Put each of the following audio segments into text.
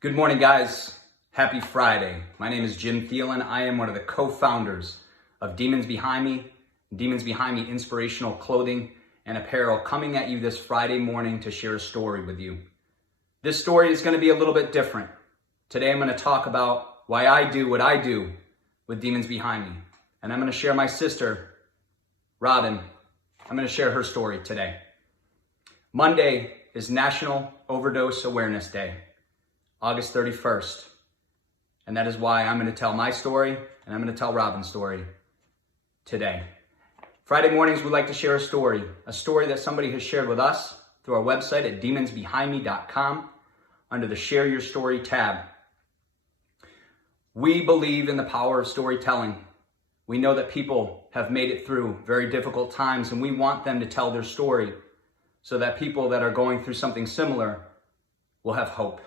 Good morning, guys. Happy Friday. My name is Jim Thielen. I am one of the co-founders of Demons Behind Me Inspirational Clothing and Apparel, coming at you this Friday morning to share a story with you. This story is going to be a little bit different. Today I'm going to talk about why I do what I do with Demons Behind Me. And I'm going to share my sister, Robin. I'm going to share her story today. Monday is National Overdose Awareness Day. August 31st. And that is why I'm going to tell my story and I'm going to tell Robin's story today. Friday mornings, we like to share a story that somebody has shared with us through our website at demonsbehindme.com under the Share Your Story tab. We believe in the power of storytelling. We know that people have made it through very difficult times and we want them to tell their story so that people that are going through something similar will have hope.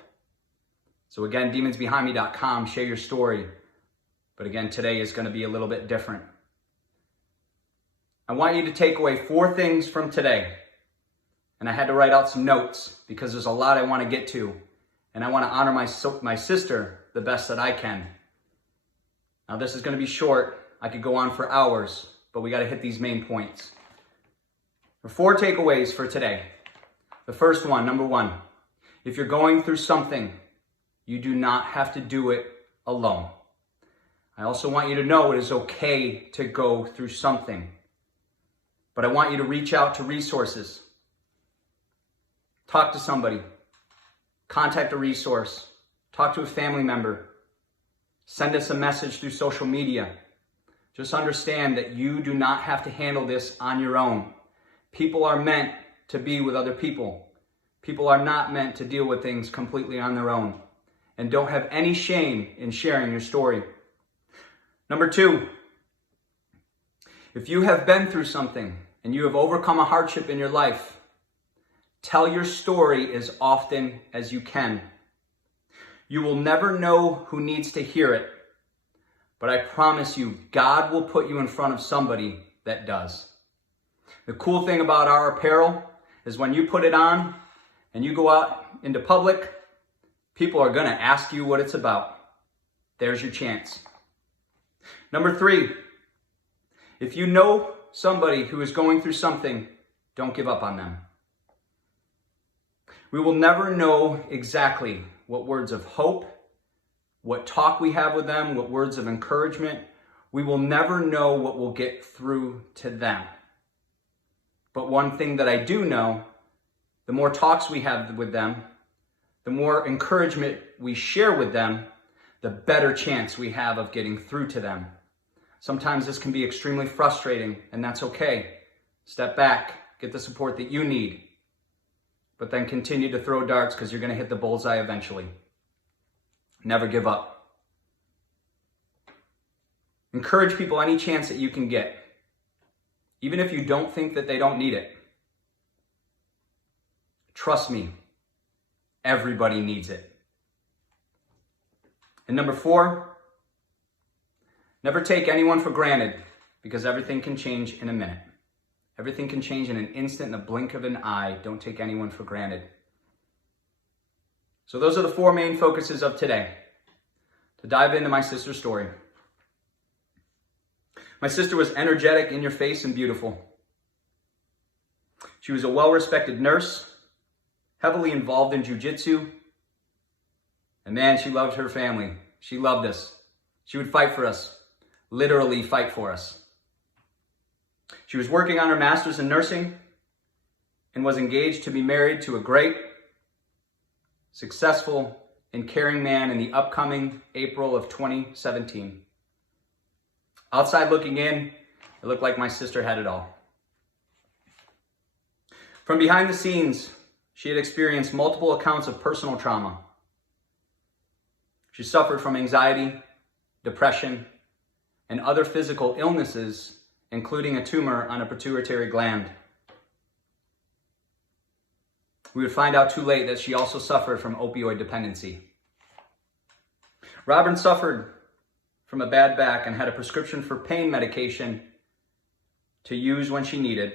So again, demonsbehindme.com, share your story. But again, today is going to be a little bit different. I want you to take away 4 things from today. And I had to write out some notes because there's a lot I want to get to. And I want to honor my sister the best that I can. Now this is going to be short. I could go on for hours, but we got to hit these main points. There are 4 takeaways for today. The first one, number 1, if you're going through something, you do not have to do it alone. I also want you to know it is okay to go through something. But I want you to reach out to resources. Talk to somebody. Contact a resource. Talk to a family member. Send us a message through social media. Just understand that you do not have to handle this on your own. People are meant to be with other people. People are not meant to deal with things completely on their own. And don't have any shame in sharing your story. Number 2, if you have been through something and you have overcome a hardship in your life, tell your story as often as you can. You will never know who needs to hear it, but I promise you, God will put you in front of somebody that does. The cool thing about our apparel is when you put it on and you go out into public, people are going to ask you what it's about. There's your chance. Number 3, if you know somebody who is going through something, don't give up on them. We will never know exactly what words of hope, what talk we have with them, what words of encouragement. We will never know what will get through to them. But one thing that I do know, the more talks we have with them, the more encouragement we share with them, the better chance we have of getting through to them. Sometimes this can be extremely frustrating, and that's okay. Step back, get the support that you need, but then continue to throw darts because you're going to hit the bullseye eventually. Never give up. Encourage people any chance that you can get, even if you don't think that they don't need it. Trust me. Everybody needs it. And number 4, never take anyone for granted because everything can change in a minute. Everything can change in an instant, in the blink of an eye. Don't take anyone for granted. So those are the 4 main focuses of today. To dive into my sister's story. My sister was energetic, in your face, and beautiful. She was a well-respected nurse, heavily involved in jiu-jitsu. And man, she loved her family. She loved us. She would fight for us, literally fight for us. She was working on her master's in nursing and was engaged to be married to a great, successful, and caring man in the upcoming April of 2017. Outside looking in, it looked like my sister had it all. From behind the scenes, she had experienced multiple accounts of personal trauma. She suffered from anxiety, depression, and other physical illnesses, including a tumor on a pituitary gland. We would find out too late that she also suffered from opioid dependency. Robin suffered from a bad back and had a prescription for pain medication to use when she needed,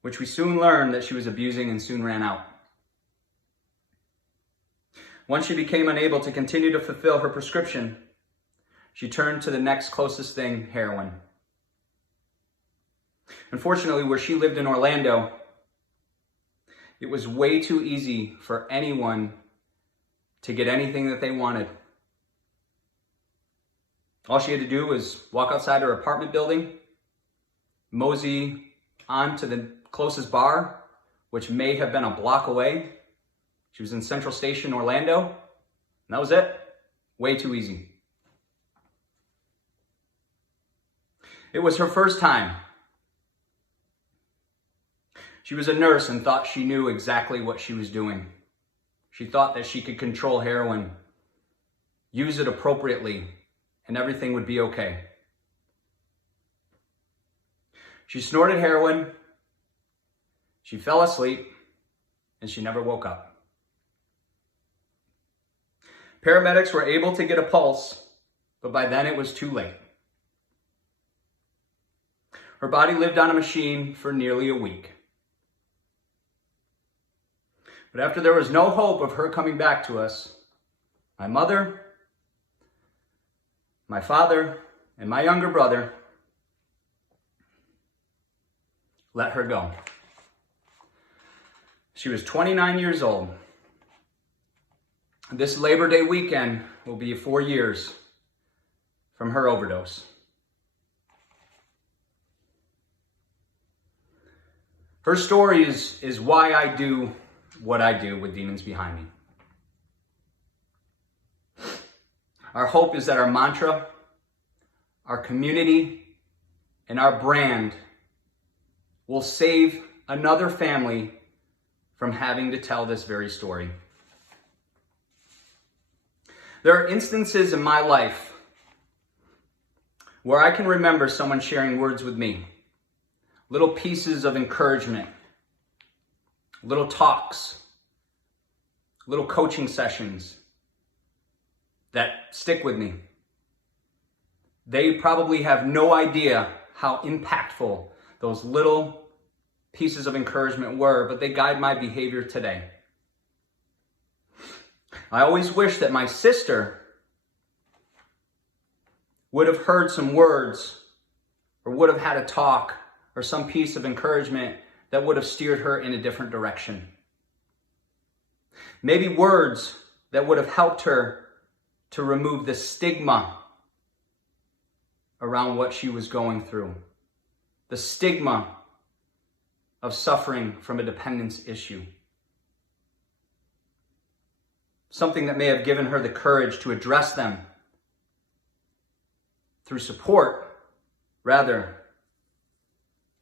which we soon learned that she was abusing and soon ran out. Once she became unable to continue to fulfill her prescription, she turned to the next closest thing, heroin. Unfortunately, where she lived in Orlando, it was way too easy for anyone to get anything that they wanted. All she had to do was walk outside her apartment building, mosey on to the closest bar, which may have been a block away. She was in Central Station, Orlando, and that was it. Way too easy. It was her first time. She was a nurse and thought she knew exactly what she was doing. She thought that she could control heroin, use it appropriately, and everything would be okay. She snorted heroin, she fell asleep, and she never woke up. Paramedics were able to get a pulse, but by then it was too late. Her body lived on a machine for nearly a week. But after there was no hope of her coming back to us, my mother, my father, and my younger brother let her go. She was 29 years old. This Labor Day weekend will be 4 years from her overdose. Her story is why I do what I do with Demons Behind Me. Our hope is that our mantra, our community, and our brand will save another family from having to tell this very story. There are instances in my life where I can remember someone sharing words with me, little pieces of encouragement, little talks, little coaching sessions that stick with me. They probably have no idea how impactful those little pieces of encouragement were, but they guide my behavior today. I always wish that my sister would have heard some words or would have had a talk or some piece of encouragement that would have steered her in a different direction. Maybe words that would have helped her to remove the stigma around what she was going through. The stigma of suffering from a dependence issue. Something that may have given her the courage to address them through support rather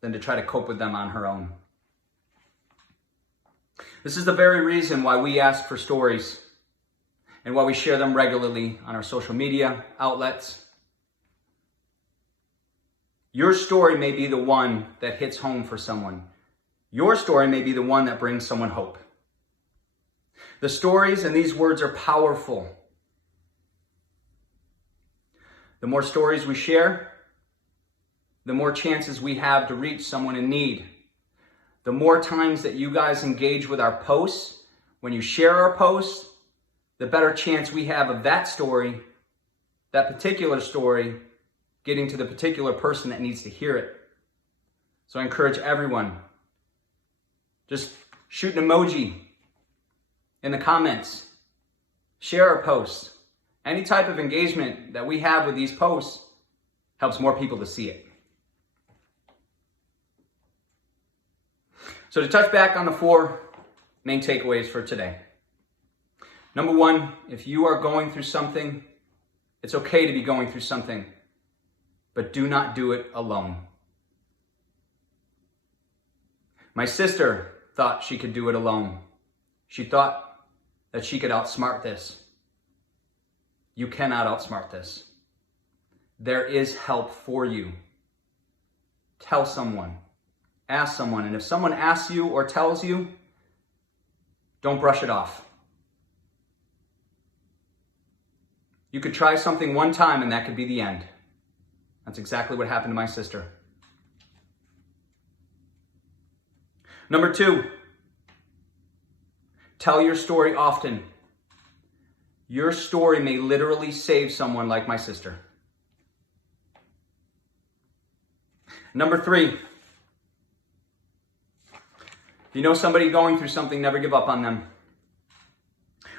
than to try to cope with them on her own. This is the very reason why we ask for stories and why we share them regularly on our social media outlets. Your story may be the one that hits home for someone. Your story may be the one that brings someone hope. The stories and these words are powerful. The more stories we share, the more chances we have to reach someone in need. The more times that you guys engage with our posts, when you share our posts, the better chance we have of that story, that particular story, getting to the particular person that needs to hear it. So I encourage everyone, just shoot an emoji in the comments, share our posts. Any type of engagement that we have with these posts helps more people to see it. So to touch back on the 4 main takeaways for today. Number 1, if you are going through something, it's okay to be going through something, but do not do it alone. My sister thought she could do it alone. She thought that she could outsmart this. You cannot outsmart this. There is help for you. Tell someone. Ask someone. And if someone asks you or tells you, don't brush it off. You could try something one time and that could be the end. That's exactly what happened to my sister. Number 2, tell your story often. Your story may literally save someone like my sister. Number 3, if you know somebody going through something, never give up on them.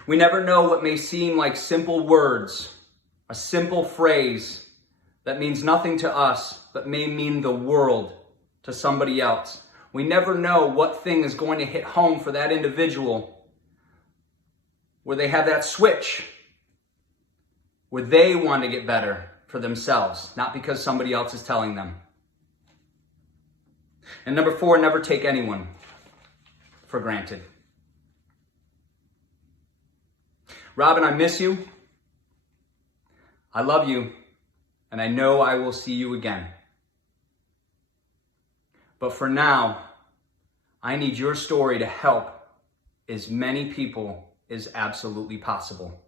We never know what may seem like simple words, a simple phrase that means nothing to us, but may mean the world to somebody else. We never know what thing is going to hit home for that individual, where they have that switch, where they want to get better for themselves, not because somebody else is telling them. And number 4, never take anyone for granted. Robin, I miss you. I love you. And I know I will see you again. But for now, I need your story to help as many people as absolutely possible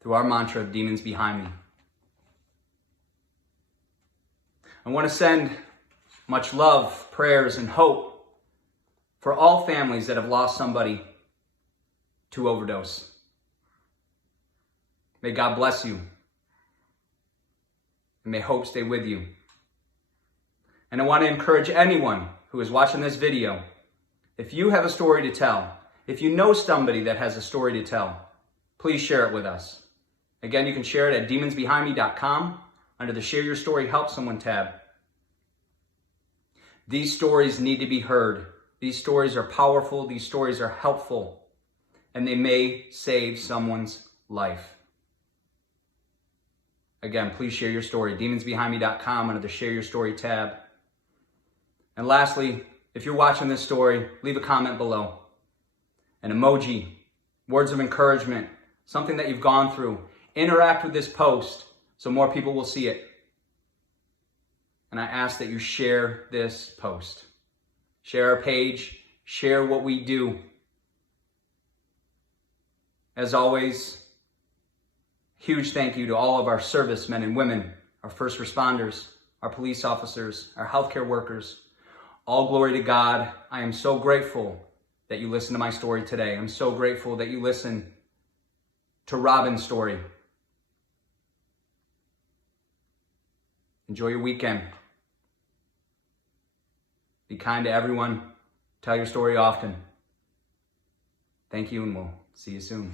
through our mantra of Demons Behind Me. I want to send much love, prayers, and hope for all families that have lost somebody to overdose. May God bless you. And may hope stay with you. And I want to encourage anyone who is watching this video, if you have a story to tell, if you know somebody that has a story to tell, please share it with us. Again, you can share it at demonsbehindme.com under the Share Your Story Help Someone tab. These stories need to be heard. These stories are powerful. These stories are helpful. And they may save someone's life. Again, please share your story. demonsbehindme.com under the Share Your Story tab. And lastly, if you're watching this story, leave a comment below. An emoji, words of encouragement, something that you've gone through. Interact with this post so more people will see it. And I ask that you share this post. Share our page. Share what we do. As always, huge thank you to all of our servicemen and women, our first responders, our police officers, our healthcare workers. All glory to God. I am so grateful that you listened to my story today. I'm so grateful that you listened to Robin's story. Enjoy your weekend. Be kind to everyone. Tell your story often. Thank you, and we'll see you soon.